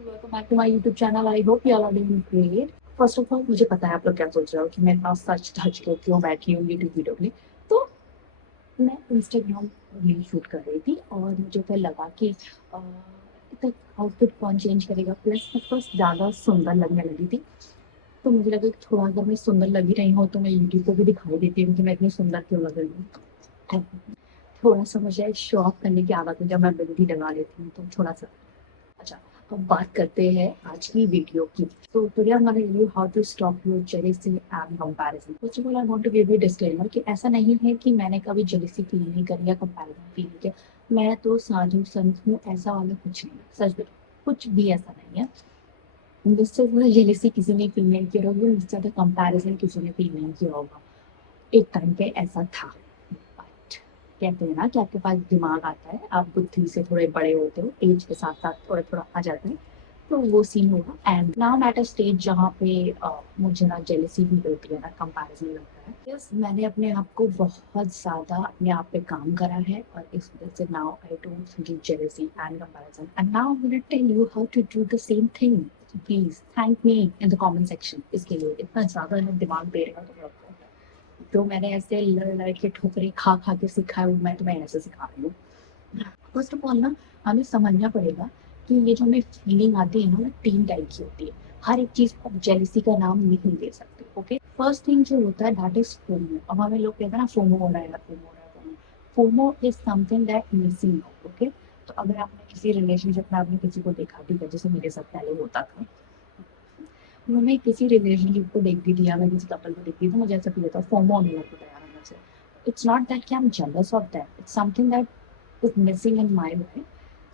Welcome back to my YouTube channel. I hope you are doing great. First of all मुझे पता है आप लोग क्या सोच रहे हो कि मैं इतना सच धज के क्यों बैठी हूँ यूट्यूब वीडियो के लिए। तो मैं इंस्टाग्राम रील शूट कर रही थी और मुझे फिर लगा कि तक आउटफिट कौन चेंज करेगा, प्लस मैं थोड़ा ज़्यादा सुंदर लगने लगी थी। तो मुझे लगा कि थोड़ा अगर मैं सुंदर लगी रही हूँ तो मैं यूट्यूब को भी दिखाई देती हूँ कि मैं इतनी सुंदर क्यों लग रही हूँ। थोड़ा सा मुझे शो ऑफ करने की आदत है, जब मैं बिंदी लगा लेती हूँ तो थोड़ा सा। अच्छा, अब बात करते हैं आज की वीडियो की। तो today I am gonna review how to stop your jealousy and comparison. First of all I want to give you disclaimer कि ऐसा नहीं है कि मैंने कभी जेलसी फील नहीं करी या कंपैरिजन फील किया। मैं तो साधु संत हूँ, ऐसा वाला कुछ नहीं है। सच में कुछ भी ऐसा नहीं है। मुझसे ज़्यादा जेलसी किसी ने फील नहीं किया होगी, मुझसे ज़्यादा कंपैरिजन किसी ने फील नहीं किया होगा। एक टाइम पे ऐसा था। बट कहते हैं ना कि आपके पास दिमाग आता है, आप बुद्धि से थोड़े बड़े होते हो, एज के साथ साथ थोड़ा थोड़ा आ जाता है। तो वो सीन होगा and now am at a stage जहाँ पे मुझे ना जेलसी भी होती है ना कंपैरिजन लगता है। यस, मैंने अपने आप को बहुत ज़्यादा अपने आप पे काम करा है और इस वजह से now I don't feel jealousy and comparison and now I will tell you how to do the same thing. Please thank me in the comment section. इसके लिए इतना ज़्यादा दिमाग दे रहा तो जो मैंने ऐसे लड़ लड़ के ठोकरे खा खा के सीखा है वो मैं तुम्हें ऐसे सिखा रही हूँ। फर्स्ट ऑफ ऑल ना, हमें समझना पड़ेगा कि ये जो हमें फीलिंग आती है ना, वो 3 टाइप की होती है। हर एक चीज़ को आप जेलसी का नाम नहीं दे सकते। ओके, फर्स्ट थिंग जो होता है दैट इज फोमो। अब हमें लोग कहते हैं ना फोमो हो रहा है, फोमो हो रहा है, FOMO. FOMO is something that missing out. Okay, तो अगर आपने किसी रिलेशनशिप में आपने किसी को देखा, ठीक है, जैसे मेरे साथ पहले होता था। मैं किसी रिलेशनशिप को देखती थी या मैं किसी कपल को देखती थी तो मुझे ऐसा फील होता है, फोमो होने लगता था यार अंदर से। इट्स नॉट दैट कि I am jealous of that, it's something that is missing in my life.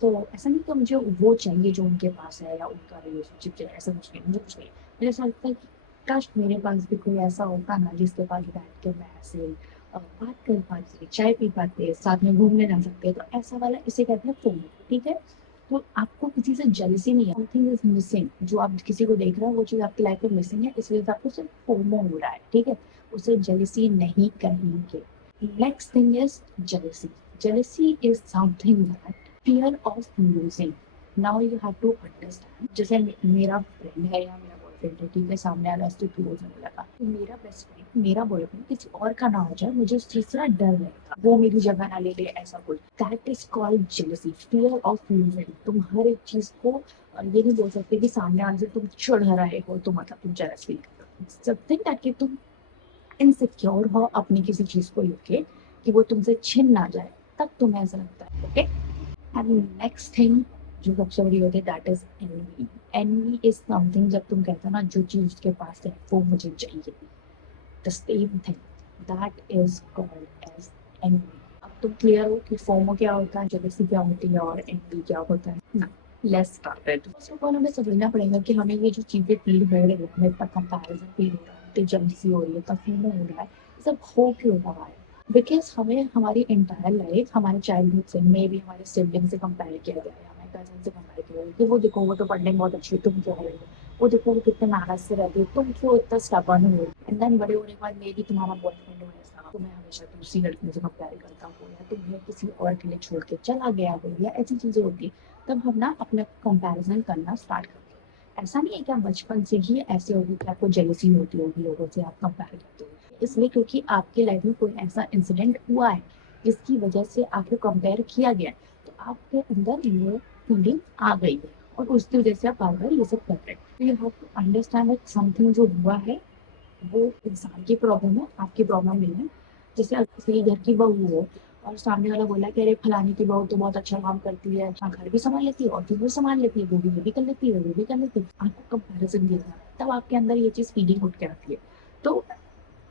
तो ऐसा नहीं कि मुझे वो चाहिए जो उनके पास है या उनका रिलेशनशिप चाहिए, ऐसा कुछ नहीं, मुझे कुछ नहीं। मुझे ऐसा लगता है कि काश मेरे पास भी कोई ऐसा होता ना जिसके पास बैठ के मैं ऐसे बात कर पाती, चाय पी पाते, साथ में घूमने जा सकते, तो ऐसा वाला इसे कहते हैं फोमो। ठीक है, तो आपको किसी से जेलसी नहीं है, समथिंग इज मिसिंग। जो आप किसी को देख रहे हो वो चीज आपकी लाइफ में मिसिंग है, इसलिए तो आपको सिर्फ फोमो हो रहा है। ठीक है, उसे जेलसी नहीं कहेंगे। Next thing is jealousy. Jealousy is something that fear of losing. Now you have to understand, जैसे मेरा फ्रेंड है या मेरा बॉयफ्रेंड है, ठीक है, सामने वाला उससे क्लोज होने लगा, तो मेरा बेस्ट फ्रेंड, मेरा बॉयफ्रेंड किसी और का ना हो जाए, मुझे उस चीज से डर रहेगा, वो मेरी जगह ना ले ले, ऐसा कुछ। That is called jealousy, fear of losing. तुम हर एक चीज को ये नहीं बोल सकते कि सामने वाले से तुम चिढ़ रहे हो तो मतलब तुम जेलस फील कर रहे हो। समथिंग दैट कि तुम इनसिक्योर हो अपनी किसी चीज को लेके कि वो तुमसे छिन ना जाए, तब तुम्हें ऐसा लगता है। ओके, एंड नेक्स्ट थिंग जो सबसे बड़ी होती है that is envy. Envy is something, जब तुम कहते हो ना जो चीज उसके पास है वो मुझे चाहिए, the same thing that is called as envy. अब तुम क्लियर हो कि फोमो क्या होता है, जेलसी क्या होती है और एनवी क्या होता है ना। Let's start. First of all हमें समझना पड़ेगा कि हमें ये जो चीजें फील हो रही है, हमें इतना कंपैरिजन फील हो रहा है, इतनी जेलसी हो रही है, इतना फोमो हो रहा है, ये सब हो क्यों रहा है। बिकॉज हमें हमारी एंटायर लाइफ हमारे चाइल्डहुड से मे भी हमारे सिबलिंग से कंपेयर किया गया है, हमारे कजन से कंपेयर किया गया कि वो देखो वो तो पढ़ने में बहुत अच्छी है, तुम क्यों हो रही हो, वो देखो वो कितने मेहनत से रहती है, तुम क्यों इतना स्टबर्न हो। एंड देन बड़े होने के बाद मे भी तुम्हारा बॉयफ्रेंड हो ऐसा, तुम्हें हमेशा दूसरी लड़कियों से कंपेयर करता हो या तुम्हें किसी और के लिए छोड़ के चला गया हो या ऐसी चीजें होती है, तब हम ना अपने कंपैरिजन करना स्टार्ट करते हैं। ऐसा नहीं है कि आप बचपन से ही ऐसे होगी कि आपको जेलसी होती होगी लोगों से, आप कंपेयर करते हो, इसलिए क्योंकि आपके लाइफ में कोई ऐसा इंसिडेंट हुआ है जिसकी वजह से आपको कंपेयर किया गया है, तो आपके अंदर ये फीलिंग आ गई है और उसकी वजह से आप बार बार ये सब कर रहे हैं। You have to understand that something जो हुआ है वो इंसान की प्रॉब्लम है, आपकी प्रॉब्लम नहीं है। जैसे अगर किसी घर की बहू हो और सामने वाला बोला कि अरे फलानी की बहू तो बहुत अच्छा काम करती है, हाँ घर भी संभाल लेती है और भी संभाल लेती है, वो भी ये भी कर लेती है, वो भी कर लेती है, आपको कंपेरिजन दिया जाता है, तब आपके अंदर ये चीज फीलिंग उठ के आती है। तो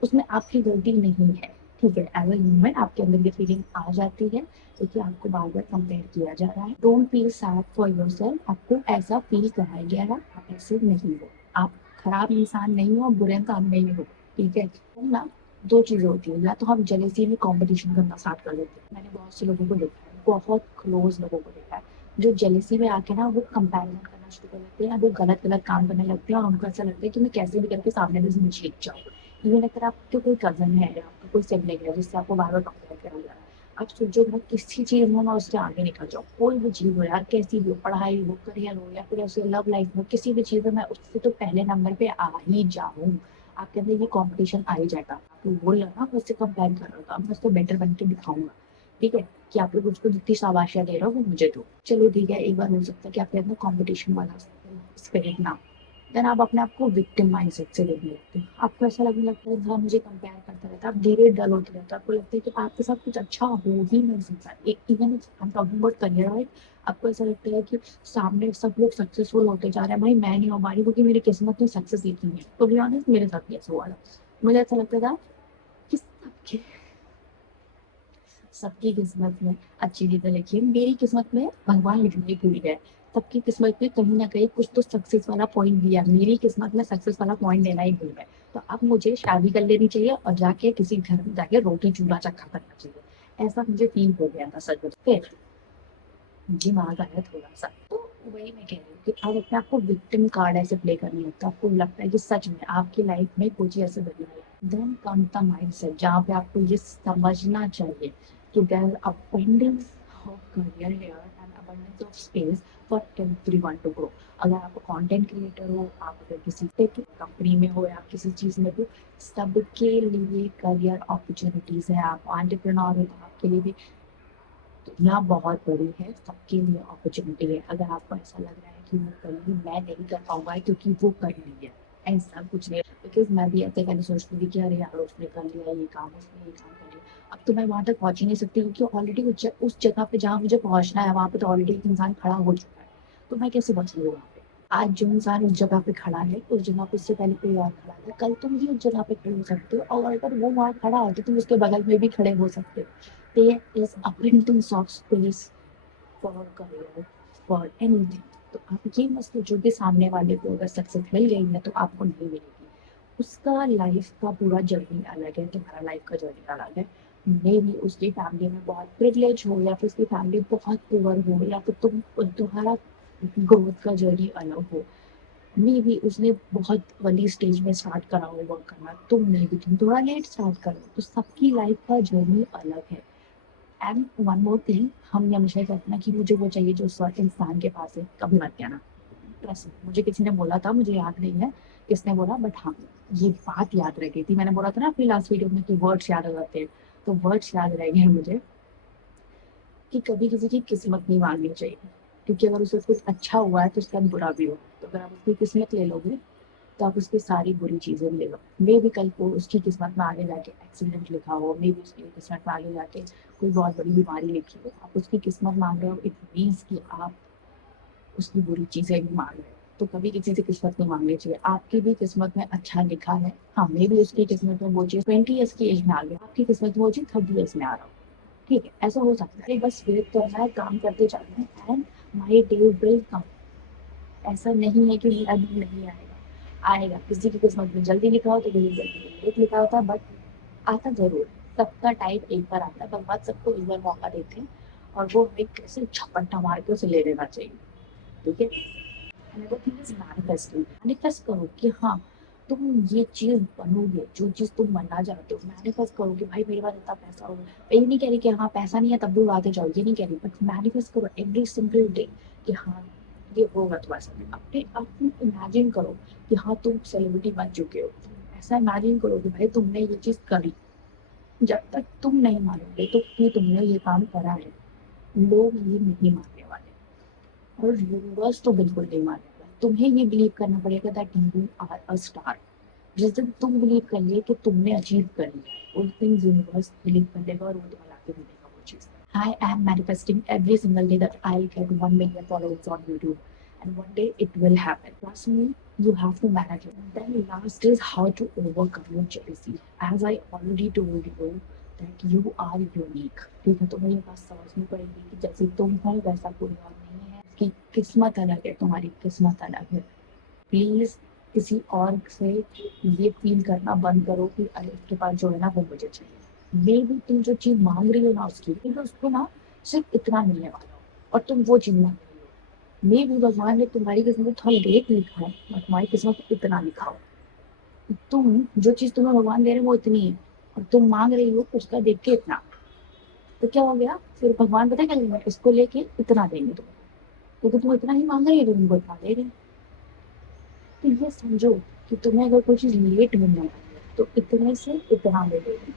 उसमें आपकी गलती नहीं है। ठीक है, एज अ ह्यूमन आपके अंदर ये फीलिंग आ जाती है क्योंकि आपको बार बार कंपेयर किया जा रहा है। Don't feel sad for yourself, आपको ऐसा फील कराया गया है, आप ऐसे नहीं हो, आप खराब इंसान नहीं हो, बुरे इंसान नहीं हो। ठीक है, तो ना दो चीजें होती है, या तो हम जेलेसी में कंपटीशन करना स्टार्ट कर देते हैं। मैंने बहुत से लोगों को देखा है, बहुत क्लोज लोगों को देखा है, जो जेलेसी में आके ना वो कंपैरिजन करना शुरू कर देते हैं, वो गलत गलत काम करने लगते हैं और उनको ऐसा लगता है कि मैं कैसे भी करके सामने से जीत जाऊँ। इवन अगर आपके कोई कजन है या आपका कोई सिबलिंग है जिससे आपको बार बार कंपेयर करा जा रहा है, अब सोचो मैं किसी चीज में मैं उससे आगे निकल जाऊँ, कोई भी चीज हो यार, कैसी भी हो, पढ़ाई हो, करियर हो, या फिर ऐसे लव लाइफ हो, किसी भी चीज में मैं उससे तो पहले नंबर पे आ ही जाऊं। आपके अंदर ये कंपटीशन आ ही जाएगा। तो बोल रहा ना, मुझसे कंपेयर कर रहा था, अब मैं उसको बेटर बन के दिखाऊंगा। ठीक है, कि आप लोग उसको जितनी शाबाशियां दे रहे हो वो मुझे दो। चलो ठीक है, एक बार हो सकता है कि आपके अंदर कंपटीशन वाला स्पिरिट ना, देन आप अपने आप को विक्टिम माइंडसेट से देखने लगते हैं। आपको ऐसा लगने लगता है इंसान मुझे कंपेयर करता रहता है, आप धीरे डल होते रहते हैं, आपको लगता है कि आपके साथ कुछ अच्छा हो ही नहीं सकता। Even I am talking about career, right? आपको ऐसा लगता है कि सामने सब लोग सक्सेसफुल होते जा रहे हैं, भाई मैं नहीं हो पा रही क्योंकि मेरी किस्मत में सक्सेस लिखी है। तो बी ऑनेस्ट, मेरे साथ भी ऐसा हुआ था। मुझे ऐसा लगता था कि सबकी किस्मत में अच्छी चीजें लिखी है, मेरी किस्मत में भगवान लिखने भूल गए। सबकी किस्मत में कहीं ना कहीं कुछ तो सक्सेस वाला पॉइंट दिया, मेरी किस्मत में सक्सेस वाला पॉइंट देना ही भूल गए। तो अब मुझे शादी कर लेनी चाहिए और जाके किसी घर में जाके रोटी चूल्हा चक्का करना चाहिए, ऐसा मुझे फील हो गया था सच में। फिर दिमाग आया थोड़ा सा, तो वही मैं कह रही हूँ कि अब अपने आपको विक्टिम कार्ड ऐसे प्ले करने लगता है, आपको लगता है कि सच में आपकी लाइफ में कुछ ऐसे बनना है। देन कम द माइंडसेट, जहाँ पे आपको ये समझना चाहिए कि there abundance of career here and abundance of space for everyone to grow। अगर आप कंटेंट क्रिएटर हो, आप अगर किसी टेक कंपनी में हो या किसी चीज में हो, सबके लिए करियर अपॉर्चुनिटीज है। आप एंटरप्रेन्योर हो तो आपके लिए भी दुनिया बहुत बड़ी है, सबके लिए अपॉर्चुनिटी है। अगर आपको ऐसा लग रहा है कि वो कर ली, मैं नहीं कर पाऊंगा क्योंकि वो कर ली है, ऐसा कुछ नहीं। बिकॉज मैं भी ऐसे पहले सोचती थी कि अरे यार उसने कर लिया ये काम, उसने ये काम कर लिया, अब तो मैं वहां तक पहुंच ही नहीं सकती क्योंकि ऑलरेडी उस जगह पे जहाँ मुझे पहुंचना है वहां पे तो ऑलरेडी एक इंसान खड़ा हो चुका है। तो मैं कैसे पहुंचूंगी वहां पे? आज जो इंसान उस जगह पे खड़ा है, उस जगह पे उससे पहले कोई और खड़ा था, कल तुम भी उस जगह पे खड़े हो सकते हो, और अगर वो वहां खड़ा है तो तुम उसके बगल में भी खड़े हो सकते हो। there is abundance of space for career, for anything। तो आप ये मत सोचो कि सामने वाले को अगर सक्सेस मिल गई है तो आपको नहीं मिलेगी। उसका लाइफ का पूरा जर्नी अलग है, तुम्हारा लाइफ का जर्नी अलग है। मे भी उसकी फैमिली में बहुत प्रिविलेज हो, या फिर उसकी फैमिली बहुत पुअर हो, या फिर तुम्हारा ग्रोथ का जर्नी अलग हो। मे भी उसने बहुत अर्ली स्टेज में स्टार्ट करा हो वर्क करना, तुम थोड़ा लेट स्टार्ट करो, तो सबकी लाइफ का जर्नी अलग है। एंड वन मोर थिंग, हम ये हमेशा कहते हैं ना कि मुझे वो चाहिए जो उस वक्त इंसान के पास है, कभी मत कहना। ट्रस्ट मी, मुझे किसी ने बोला था, मुझे याद नहीं है किसने बोला, बट हाँ ये बात याद रह गई थी। मैंने बोला था ना अपनी लास्ट वीडियो में कि वर्ड्स याद हो जाते हैं, तो वर्ड्स याद रह गए मुझे कि कभी किसी की किस्मत नहीं मांगनी चाहिए, क्योंकि अगर उसे कुछ अच्छा हुआ है तो उसके साथ बुरा भी हो। तो अगर आप उसकी किस्मत ले लोगे तो आप उसकी सारी बुरी चीजें भी ले लो। मे भी कल को उसकी किस्मत में आगे जाके एक्सीडेंट लिखा हो, मे भी उसकी किस्मत में आगे जाके कोई बहुत बड़ी बीमारी लिखी हो, आप उसकी किस्मत मांग रहे हो, इट मीन्स कि आप उसकी बुरी चीजें भी मांग रहे हो। तो कभी किसी से किस्मत नहीं मांगनी चाहिए। आपकी भी किस्मत में अच्छा लिखा है, हाँ मे भी उसकी किस्मत में वो चीज 20 ईयर्स की एज में आ गई, आपकी किस्मत में वो चीज 30 ईयर्स में आ रहा हो। ठीक है, ऐसा हो सकता है, बस वेट करना है, काम करते जाना है, and my day will come. ऐसा नहीं है कि मेरा दिन नहीं आएगा, आएगा। किसी की किस्मत में जल्दी लिखा हो तो किसी की जल्दी लेट लिखा होता है, बट आता जरूर है। सबका टाइम एक बार आता है, भगवान सबको एक बार मौका देते हैं, और वो हमें कैसे झपट्टा मार के उसे ले लेना चाहिए। ठीक है, another thing is manifesting. Manifest करो कि हाँ तुम ये चीज बनोगे, जो चीज तुम बनना चाहते हो। मैनिफेस्ट करो कि भाई मेरे पास इतना पैसा होगा। मैं ये नहीं कह रही कि हाँ पैसा नहीं है तब भी उड़ाते जाओ, ये नहीं कह रही, बट मैनिफेस्ट करो एवरी सिंगल डे कि हाँ ये होगा तुम्हारे साथ। अपने आप को इमेजिन करो कि हाँ तुम सेलिब्रिटी बन चुके हो। ऐसा इमेजिन करो कि भाई तुमने ये चीज करी। जब तक तुम नहीं मानोगे तो कि तुमने ये काम करा है, लोग ये नहीं मानने वाले, और यूनिवर्स तो बिल्कुल नहीं मानेगा। तुम्हें ये बिलीव करना पड़ेगा that you are a star. जिस दिन तुम बिलीव कर लिए कि तुमने अचीव कर लिया, उस दिन यूनिवर्स बिलीव कर लेगा और वो तुम्हें लाके मिलेगा वो चीज। I am manifesting every single day that I'll get 1 million followers on YouTube. And one day it will happen. Trust me, you have to manage it. Then last is how to overcome your jealousy. As I already told you that you are unique. ठीक है, तुम्हें ये बात समझनी पड़ेगी कि जैसे तुम हो वैसा कोई और नहीं है। उसकी किस्मत अलग है, तुम्हारी किस्मत अलग है। प्लीज किसी और से ये फील करना बंद करो कि अरे उसके पास जो है ना वो मुझे चाहिए। मे भी तुम जो चीज मांग रही हो ना उसकी, लेकिन उसको ना सिर्फ इतना मिलने वाला हो, और तुम वो चीज मांग रही हो। मे भी भगवान ने तुम्हारी किस्मत में थोड़ा लेट लिखा है, और तुम्हारी किस्मत में इतना लिखा हो। तुम जो चीज तुम्हें भगवान दे रहे हैं वो इतनी है, और तुम मांग रही हो उसका देख के इतना। तो क्या हो गया, फिर भगवान पता है क्या करेंगे, इसको लेके इतना देंगे तुम्हें, क्योंकि तुम इतना ही मांग रही हो तो तुमको इतना दे रहे हैं। तो ये समझो कि तुम्हें अगर कोई चीज लेट मिलने वाली है तो इतने से इतना मिलेगी।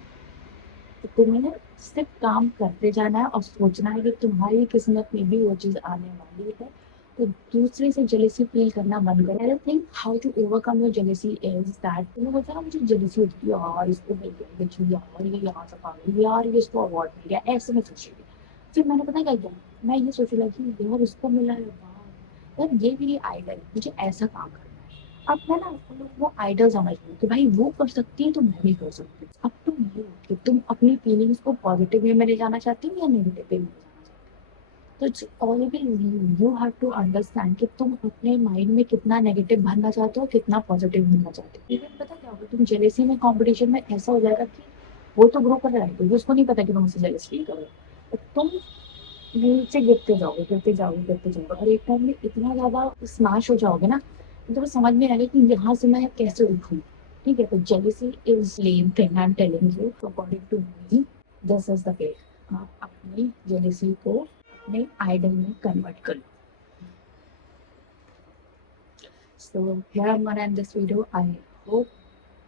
तो तुम्हें सिर्फ काम करते जाना है और सोचना है कि तुम्हारी किस्मत में भी वो चीज आने वाली है। तो दूसरे से जेलेसी फील करना बंद करो। I think how to overcome your jealousy is that तुम्हें होता है ना, मुझे जेलेसी होती है यार, इसको मिल गया, ये चीज यार, ये यहाँ से पा गई यार, ये इसको अवार्ड मिल गया, ऐसे में सोच रही थी। फिर मैंने पता क्या किया, मैं ये सोचने लगी यार इसको मिला है, वाह यार ये मेरी आइडल है, मुझे ऐसा काम करना है। अब मैं ना उन लोगों को आइडल समझ रही हूँ कि भाई वो कर सकती है तो मैं भी कर सकती हूँ। अब तुम ये कि तुम अपनी फीलिंग्स को पॉजिटिव वे में ले जाना चाहती हो या नेगेटिव वे में ले जाना चाहती हो। तो it's all about you, you have to understand कि तुम अपने माइंड में कितना नेगेटिव भरना चाहते हो, कितना पॉजिटिव भरना चाहते हो। इवन पता क्या होगा, तुम जेलेसी में कंपटीशन में ऐसा हो जाएगा कि वो तो ग्रो कर रहा है क्योंकि उसको नहीं पता कि तुम उससे जेलस फील कर रहे हो, और तुम नीचे गिरते जाओगे, गिरते जाओगे, गिरते जाओगे, और एक टाइम में इतना ज्यादा स्मैश हो जाओगे ना, तो तुम्हें समझ में आएगा कि यहाँ से मैं कैसे उठूं। ठीक है, तो jealousy is lame thing, I am telling you according to me, this is the way. आप अपनी जेलिसी को अपने आइडल में कन्वर्ट कर लो। So here I'm gonna end this video. I hope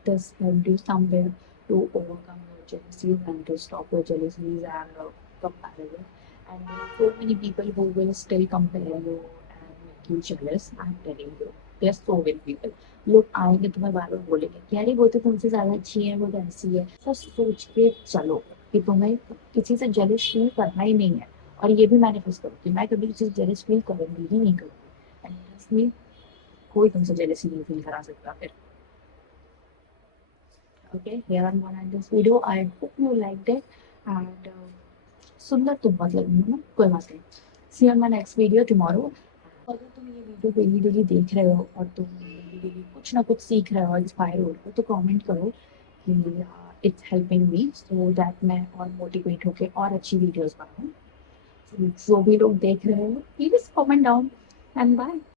this helped you somewhere to overcome your jealousies and to stop your jealousies and comparison. And there are so many people who will still compare you and make you jealous. I'm telling you, there are so many people. लोग आएंगे तुम्हें बार बार बोलेंगे कि अरे वो तो तुमसे ज्यादा अच्छी है, वो तो ऐसी है। सब सोच के चलो कि तुम्हें किसी से जेलस फील करना ही नहीं है। और ये भी मैनिफेस्ट करो कि मैं कभी किसी से जेलस फील करूंगी ही नहीं करूंगी। एंड ट्रस्ट मी, कोई तुमसे जेलसी नहीं फील करा सकता फिर। Okay, here I'm gonna end this video. I hope you liked it and सुंदर तुम बहुत लगी हो ना, कोई बात नहीं। See you on my next video tomorrow. अगर तुम ये वीडियो डेली डेली देख रहे हो और तुम डेली डेली कुछ ना कुछ सीख रहे हो, इंस्पायर हो रहे हो, तो कमेंट करो कि it's helping me so that मैं और मोटिवेट होके और अच्छी वीडियोस बनाऊँ। जो भी लोग देख रहे हो please comment down and bye.